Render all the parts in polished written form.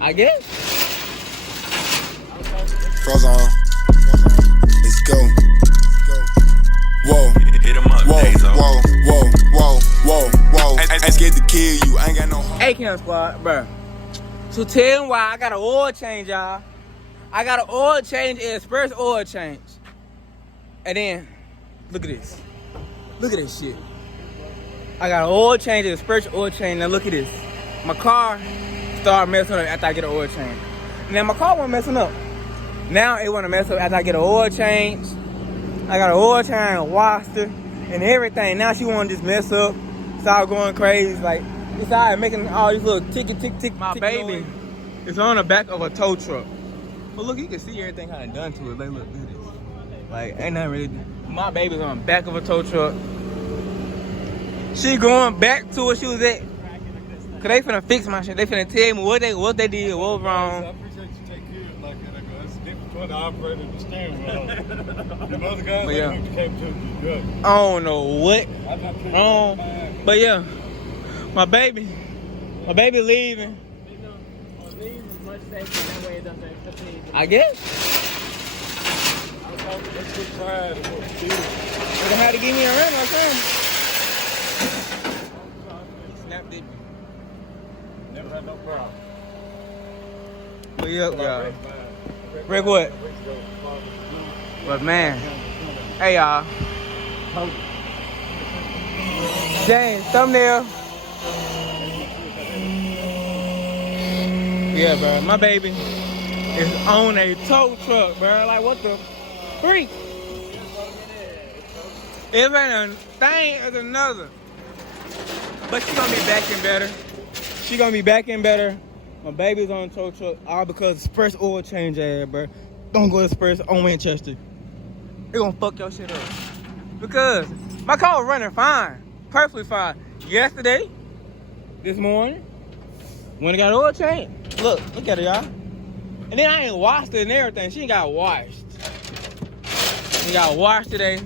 I guess. Frozen. Let's go. Whoa. Hit 'em up, Whoa, Dazo. whoa, whoa, whoa, whoa, whoa. I ain't scared to kill you. I ain't got no heart. Hey, Cam Squad, bro. So tell him why I got an oil change, y'all. I got an oil change, an express oil change. And then, look at this. Look at this shit. I got an oil change, an express oil change. Now look at this. My car started messing up after I get an oil change. Now my car wasn't messing up. Now it want to mess up after I get an oil change. I got an oil change, a washer, and everything. Now she want to just mess up. Start going crazy. Like, it's all right, making all these little tick. My baby is on the back of a tow truck. But look, you can see everything kind of done to it. Like, look at this. Like, ain't nothing really. My baby's on the back of a tow truck. She going back to where she was at. Cause they finna fix my shit. They finna tell me what they did, what was wrong. I appreciate you taking care of it like that. It's different between the operator and the steering wheel. Them other guys, But they yeah. know what you came to do good. I don't know what I'm not putting wrong. it in my ass. But yeah, my baby leaving. I guess. Let's get tired of what we do. They had to give me a rent or something. Snapped it. Never had no problem. But yeah, y'all. Rick what? But man, hey y'all. James, thumbnail. Yeah, bro. My baby is on a tow truck, bro. Like, what the freak? If ain't a thing, it's another. But she gonna be back in better. She gonna be back in better. My baby's on a tow truck, all because Express oil change ass, bro. Don't go to Express on Winchester. It gonna fuck your shit up. Because my car was running fine, perfectly fine. Yesterday, this morning, when it got oil change, look at it, y'all. And then I ain't washed it and everything. She ain't got washed. She got washed today.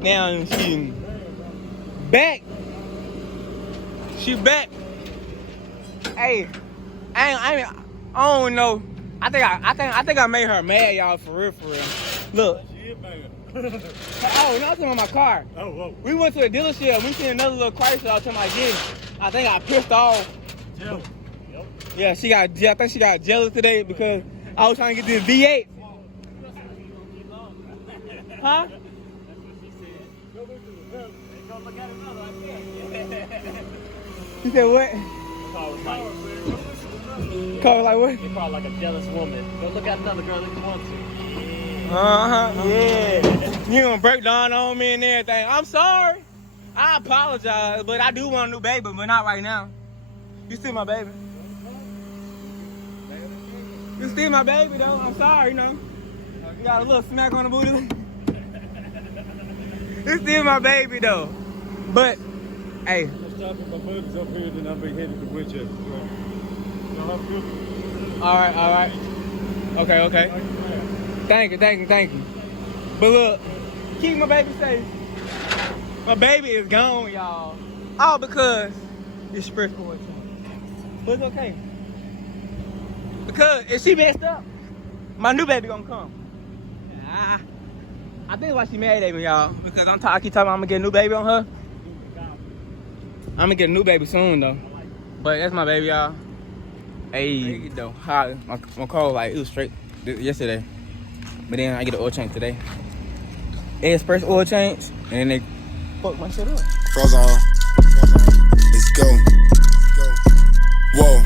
Now she back. She back. Hey, I don't know. I think I made her mad, y'all, for real. Look. She is mad. Oh, no, I'm talking about my car. Oh. We went to a dealership. We seen another little Chrysler. I was talking about getting. I think I pissed off. Jealous. Yep. Yeah, I think she got jealous today because I was trying to get this V8. Huh? You said what? Call like what? You're probably like a jealous woman. Go look at another girl that you want to. Yeah. You gonna break down on me and everything. I'm sorry. I apologize, but I do want a new baby, but not right now. You still my baby. You still my baby though. I'm sorry, you know. You got a little smack on the booty. You still my baby though. But hey. Let's stop with my buddies up here, then I'll be headed to Winchester. Y'all have a good one. All right. Okay. Thank you. But look, keep my baby safe. My baby is gone, y'all. All because it's Express oil change. But it's okay. Because if she messed up, my new baby gonna come. I think why she mad at me, y'all. Because I keep talking about I'm gonna get a new baby on her. I'm gonna get a new baby soon though. But that's my baby, y'all. Hey, though, my car was like, it was straight yesterday. But then I get an oil change today. Express oil change, and then they fuck my shit up. Frozen. Let's go. Whoa.